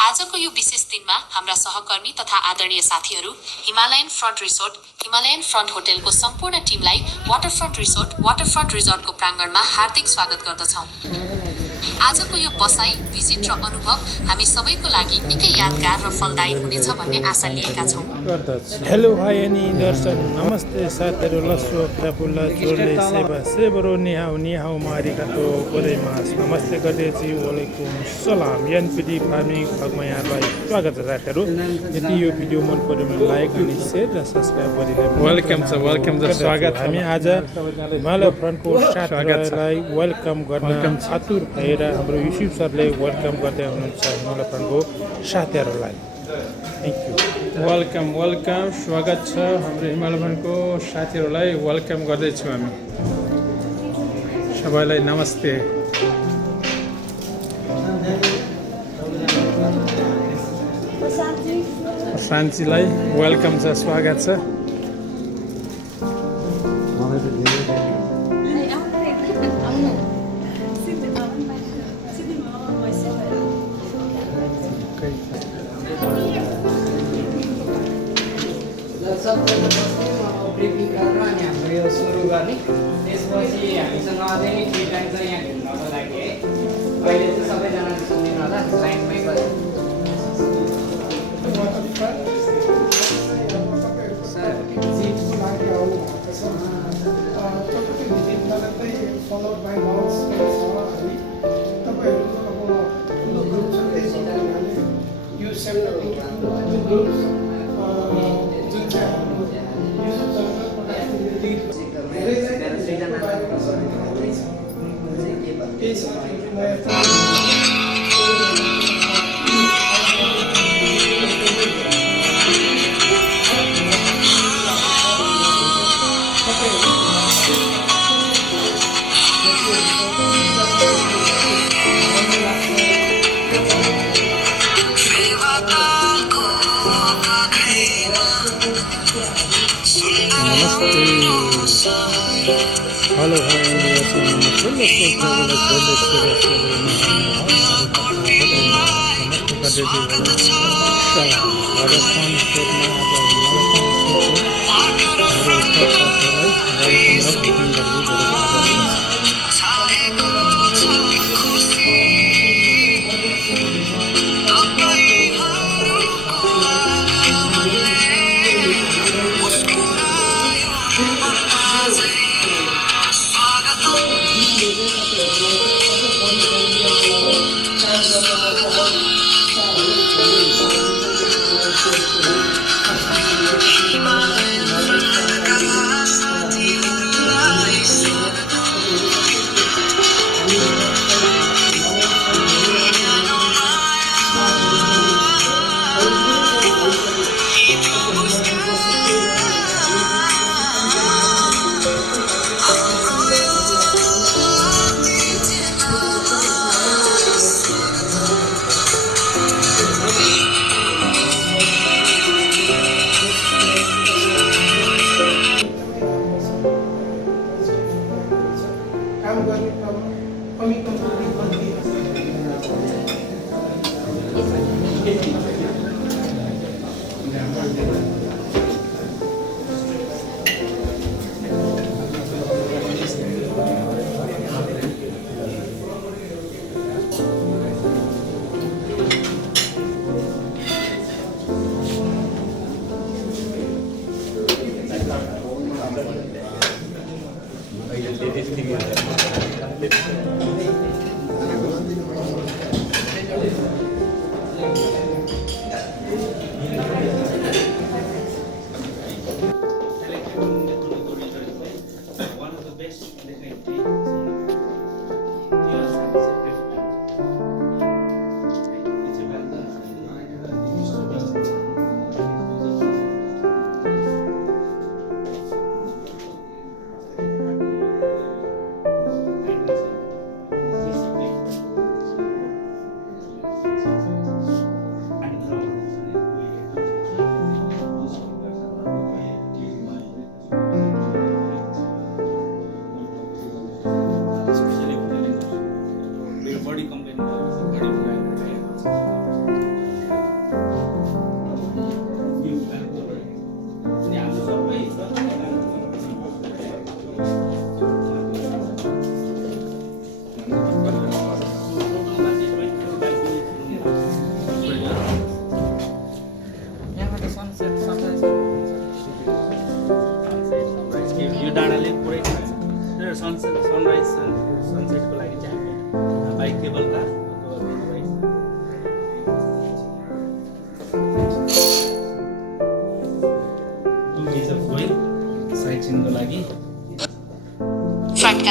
आजको यो विशेष दिनमा हाम्रा सहकर्मी तथा आदरणीय साथीहरू हिमालयन फ्रन्ट होटलको सम्पूर्ण टिमलाई वाटरफ्रन्ट रिसोर्टको प्राङ्गणमा हार्दिक स्वागत गर्दछौँ। आजको यो बसाई, भिजिट र अनुभव हामी सबैको लागि निकै यादगार र फलदायी हुनेछ भन्ने आशा लिएका छौँ। हेलो हाई अनि दर्शन नमस्ते साथीहरू लस्सो प्रापुल्ला जोरले सेवा सेबरो निहाउ मारिकातो गोरेमास नमस्ते गर्दैछु वालेकुम सलाम एनपीडी फार्मिङ भगमा यहाँलाई स्वागत छ साथीहरू। यदि यो भिडियो मन पर्यो भने लाइक अनि शेयर र सब्स्क्राइब गरिदिनु। वेलकम छ स्वागत। हामी आज हिमालय फ्रन्टको साथीहरूलाई वेलकम गर्न आतुर भएर हाम्रो युसुफ सरले वेलकम गर्दै हुनुहुन्छ हिमालय फ्रन्टको साथीहरूलाई। Thank you. वेलकम स्वागत छ हाम्रो हिमालय फ्रन्टको साथीहरूलाई वेलकम गर्दैछौँ हामी सबैलाई नमस्ते। शान्तिलाई वेलकम छ स्वागत छ। ब्रेकिङ गरेर अनि हाम्रो यो सुरु गर्ने, त्यसपछि हामीसँग अझै फ्री टाइम छ यहाँ घुम्नको लागि है। अहिले चाहिँ सबैजनाले सुनिदिनु होला, लाइनमै गयो सर जिपको लागि आउनुभएको छ। तपाईँको भिजिटबाट चाहिँ फलो बाई माउस छ अनि तपाईँहरूको अब ठुलो ग्रुप छ, त्यसो कारणले यो सेप्टेम्बर ग्रुप जुन चाहिँ हाम्रो हेलो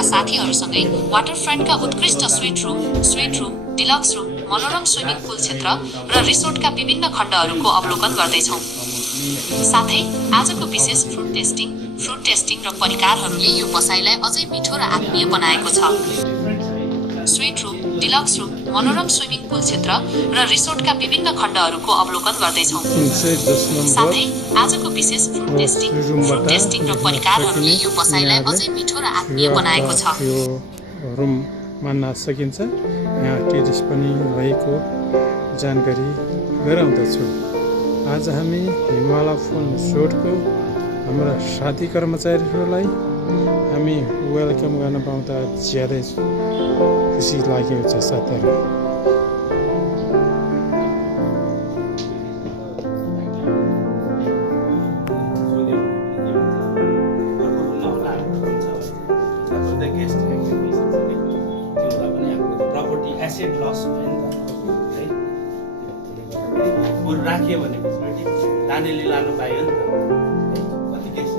साथीहरूसँगै वाटरफ्रन्टका उत्कृष्ट स्विट रुम, डिलक्स रुम, मनोरम स्विमिङ पुल क्षेत्र र रिसोर्टका विभिन्न खण्डहरूको अवलोकन गर्दैछौँ। साथै आजको विशेष फ्रुट टेस्टिङ र परिकारहरूले यो बसाइलाई अझै मिठो र आत्मीय बनाएको छ। स्विट रुम, डिलक्स रुम, मनोरम स्विमिङ पुल क्षेत्र र रिसोर्टका विभिन्न खण्डहरूको अवलोकन गर्दैछौँ। साथै आजको विशेष फ्रुट टेस्टिङ र परिकारहरूले यो बसाइलाई अझै मिठो र आत्मीय बनाएको छ। यो रुम मान्न सकिन्छ। यहाँ टेरेस पनि रहेको जानकारी गराउँदछु। आज हामी हिमालयन रिसोर्टको हाम्रा साथी कर्मचारीहरूलाई हामी वेलकम गर्न पाउँदा ज्यादै खुसी लागेको छ साथीहरू। एसेट लस भयो नि त है, बरु राख्यो भने पछाडि नानीले लानु पायो नि त है, कति केस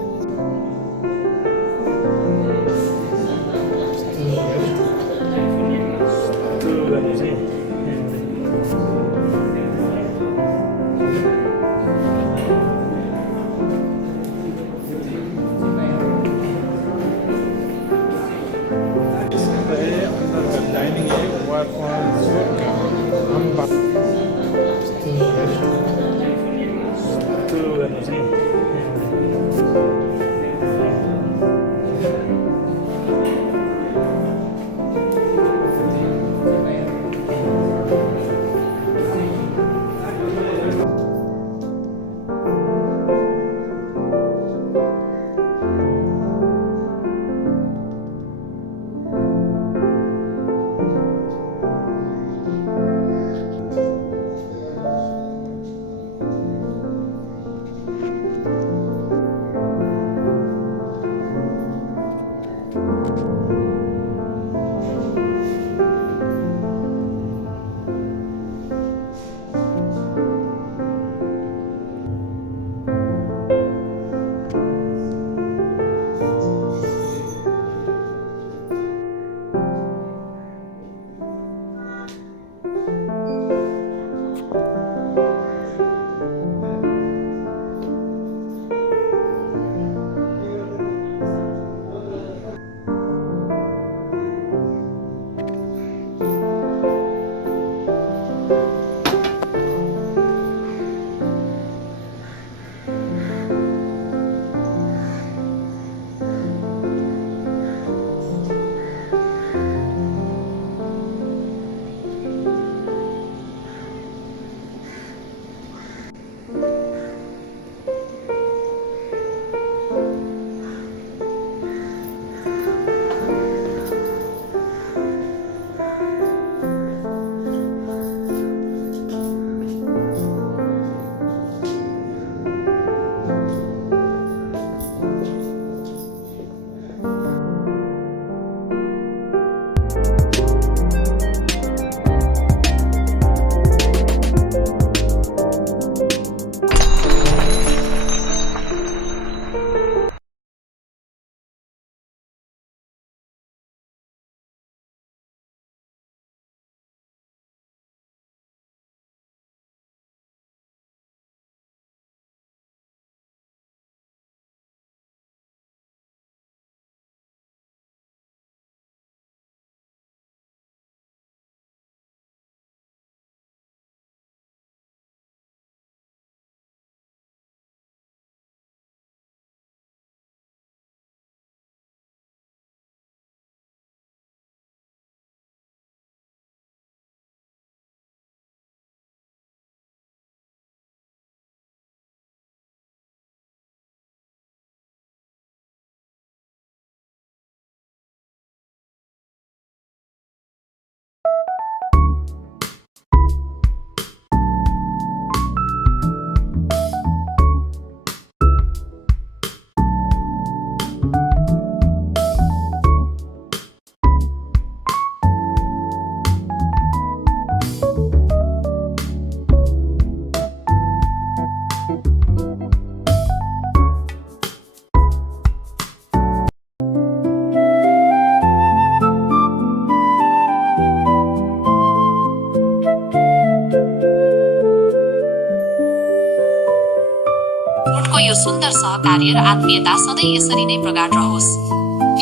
यो सुन्दर सहकार्य र आत्मीयता सधैँ यसरी नै प्रगाढ रहोस्।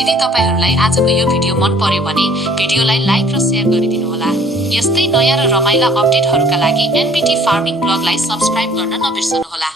यदि तपाईहरूलाई आजको यो भिडियो मन पर्यो भने भिडियोलाई लाइक र सेयर गरिदिनुहोला। यस्तै नयाँ र रमाइला अपडेटहरूका लागि एनबिटी फार्मिङ ब्लगलाई सब्स्क्राइब गर्न नबिर्सनुहोला।